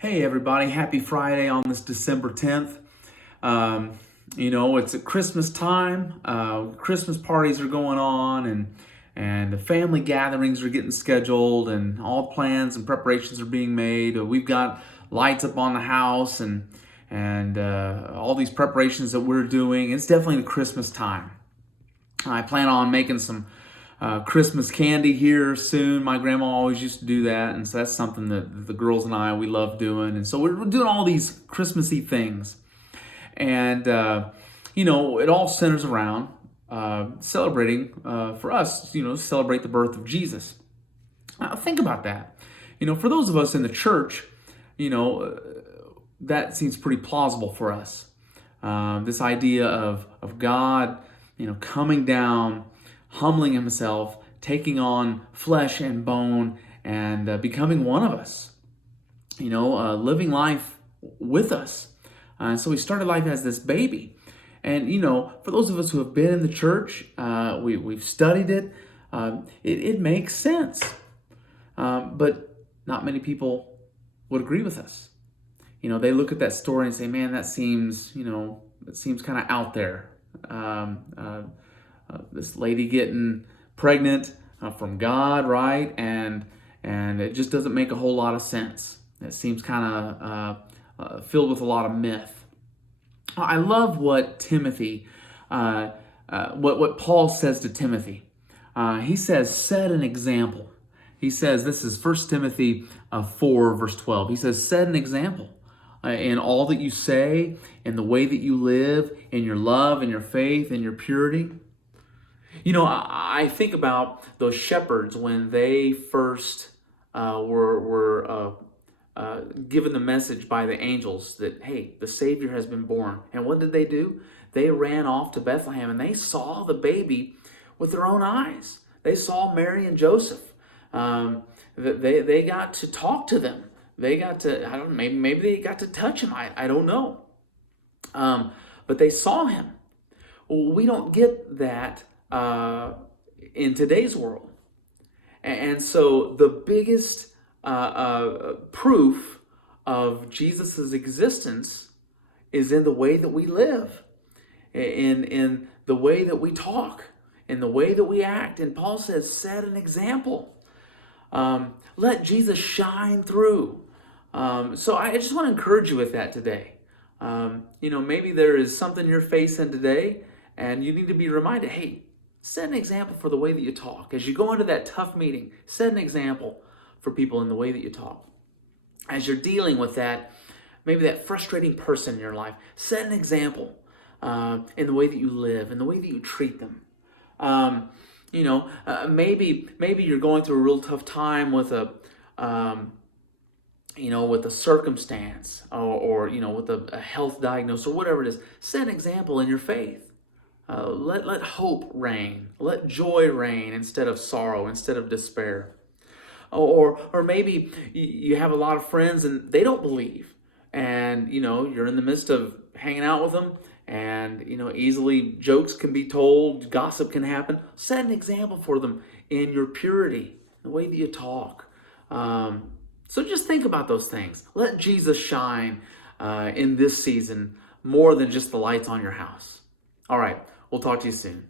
Hey everybody, happy Friday on this December 10th. It's at Christmas time. Christmas parties are going on and the family gatherings are getting scheduled and all plans and preparations are being made. We've got lights up on the house and all these preparations that we're doing. It's definitely the Christmas time. I plan on making some Christmas candy here soon. My grandma always used to do that, and so that's something that the girls and we love doing. And so we're doing all these Christmassy things, and it all centers around celebrating for us. Celebrate the birth of Jesus. Now, think about that. For those of us in the church, that seems pretty plausible for us. This idea of God, coming down, humbling himself, taking on flesh and bone, and becoming one of us, living life with us. So he started life as this baby. And, for those of us who have been in the church, we've studied it, it makes sense. But not many people would agree with us. They look at that story and say, man, that seems kind of out there. This lady getting pregnant from God, right? And it just doesn't make a whole lot of sense. It seems kind of filled with a lot of myth. I love what Timothy, what Paul says to Timothy. He says, set an example. He says, this is 1 Timothy 4, verse 12. He says, set an example in all that you say, in the way that you live, in your love, in your faith, in your purity. I think about those shepherds when they first were given the message by the angels that, hey, the Savior has been born. And what did they do? They ran off to Bethlehem and they saw the baby with their own eyes. They saw Mary and Joseph. They got to talk to them. They got to, I don't know, maybe they got to touch him. I don't know. But they saw him. Well, we don't get that in today's world. And so the biggest proof of Jesus's existence is in the way that we live, in the way that we talk, in the way that we act. And Paul says, set an example. Let Jesus shine through. So I just want to encourage you with that today. Maybe there is something you're facing today and you need to be reminded, hey, set an example for the way that you talk. As you go into that tough meeting, set an example for people in the way that you talk. As you're dealing with that, maybe that frustrating person in your life, set an example in the way that you live, in the way that you treat them. Maybe you're going through a real tough time with a circumstance or with a health diagnosis or whatever it is. Set an example in your faith. Let hope reign. Let joy reign instead of sorrow, instead of despair. Or maybe you have a lot of friends and they don't believe. And, you're in the midst of hanging out with them and, easily jokes can be told, gossip can happen. Set an example for them in your purity, the way that you talk. So just think about those things. Let Jesus shine in this season more than just the lights on your house. All right. We'll talk to you soon.